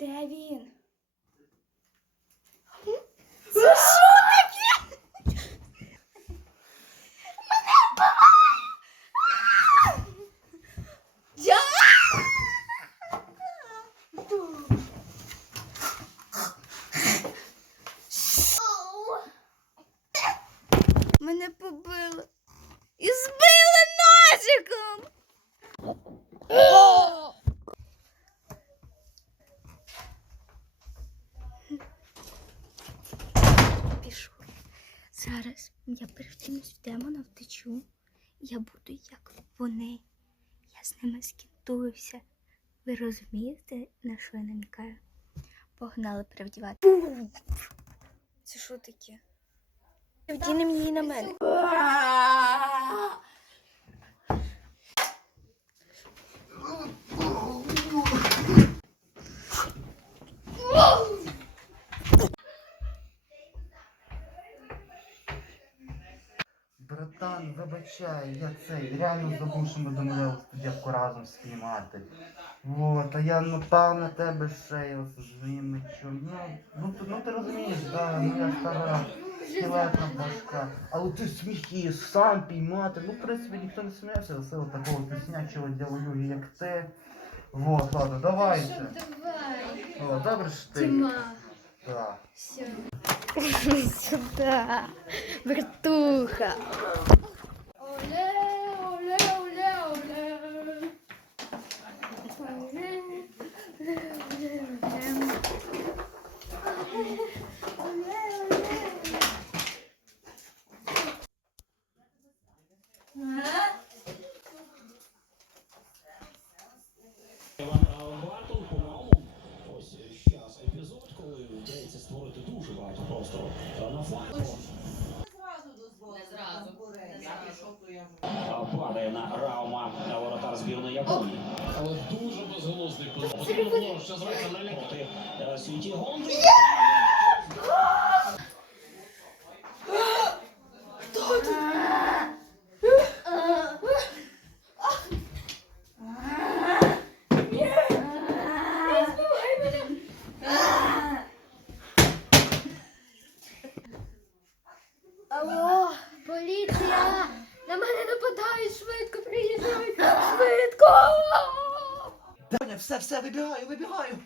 Де він? Це що таке? Мене вбиває! Мене побили Зараз я перевтянусь в демона, втечу. Я буду як вони. Я з ними скінтуюся. Ви розумієте, на що я намікаю? Погнали перевдівати. Це що таке? Вдінемо її на мене. Братан, вибачай, я цей реально забув, що ми домовлялися дівку разом спіймати. Вот, а я напав на тебе ще й моїм мечом. Ну, ну, ти- ну ти розумієш, да, моя стара скелетна башка. Але ти сміх її сам піймати. Ну, в принципі, ніхто не сміявся з цього такого піснячого дядюги, як ти. Вот, ладно, давайте. Давай. О, добре що ти. Тима. Так. Все. Сюда. Вертуха. Оле, оле, оле, оле. Оле, оле, оле, оле. Оле, оле, оле. Бартон, по-моєму, ось зараз епізод, коли вдається створити на Падає на Раума на воротар збірної Японії. Але дуже безголосний потрібно що зразу налякати. Е, Світі Гонки. Алло, поліція! На мене нападають швидко, приїжджають! Швидко! Таня, все, все, вибігаю, вибігаю.